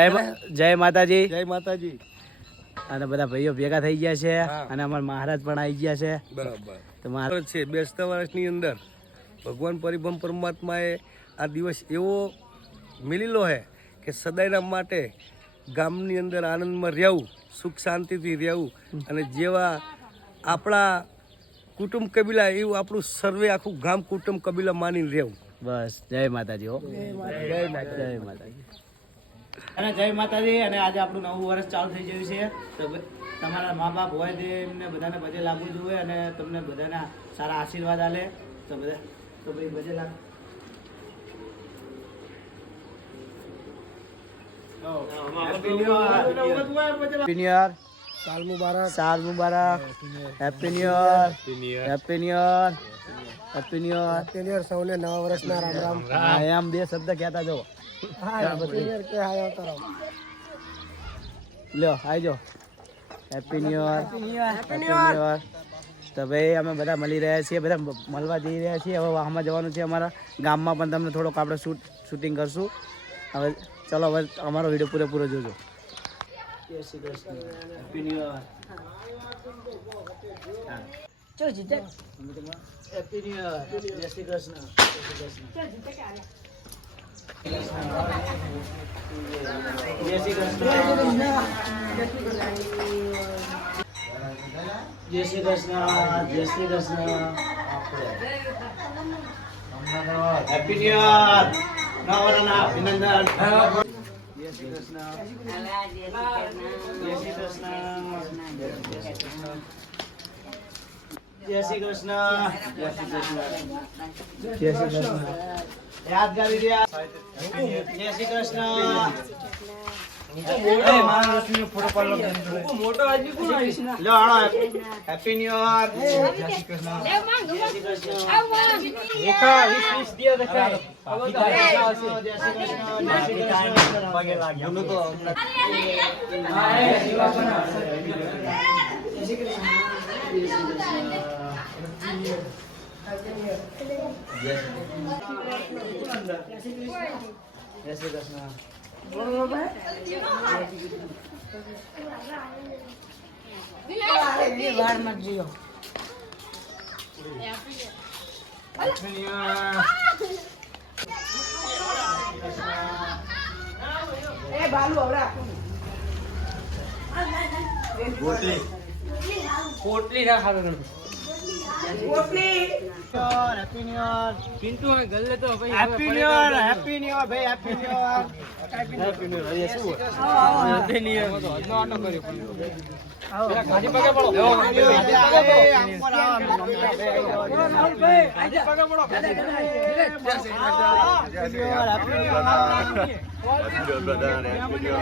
જય મા- જય માતાજી. જય માતાજી. અને બધા ભાઈઓ ભેગા થઈ ગયા છે. અને અમારા મહારાજ પણ આવી ગયા છે. બરાબર. તો મહારાજ છે. બેસતા વર્ષની અંદર ભગવાન પરિભ્રમ પરમાત્માએ આ દિવસ એવો મિલેલો છે કે સદાયના માટે ગામની અંદર આનંદમાં રહેવું સુખ શાંતિથી રહેવું અને જેવા આપણા કુટુંબ કબીલા એવું આપણું સર્વે આખું ગામ કુટુંબ કબીલા માની રહેવું. બસ. જય માતાજી હો. જય માતાજી. અને જય માતાજી અને આજે આપણું નવું વર્ષ ચાલુ થઈ ગયું છે. તો તમારા મા બાપ હોય તે એમને બધાને બધે લાગવું જોઈએ અને તમને બધાના સારા આશીર્વાદ આલે. તો બધા તો ભાઈ બધે લાગ ન્યુ યર સાલ મુબારક સાલ મુબારક happy new year happy new year happy new year સૌને નવા વર્ષના રામ રામ હા એમ બે શબ્દ કહેતા જો લ્યો આવજો happy new year happy new year તો ભાઈ અમે બધા મળી રહ્યા છીએ બધા મળવા જઈ રહ્યા છીએ હવે વાહમાં જવાનું છે અમારા ગામમાં પણ તમને થોડોક આપણે શૂટ શૂટિંગ કરશું હવે ચલો હવે અમારો વીડિયો પૂરેપૂરો જોજો જય Shri Krishna happy new year Shri Krishna જય Shri Krishna happy new year નવરના અભિનંદન જય શ્રી કૃષ્ણ. જય શ્રી કૃષ્ણ. જય શ્રી કૃષ્ણ જય શ્રી કૃષ્ણ. જય શ્રી કૃષ્ણ જય શ્રી કૃષ્ણ લો આણો એ ન્યુ યર જય શ્રી કૃષ્ણ જય શ્રી કૃષ્ણ જય Shri Krishna happy new year Pintu ગલ્લે તો ભાઈ happy new year happy new year ભાઈ happy new year happy new year એ શું હેપી ન્યુ યર આજનો આટો કર્યો પેલા ગાડી પગે પડો આજે પગે પડો હેપી ન્યુ યર યર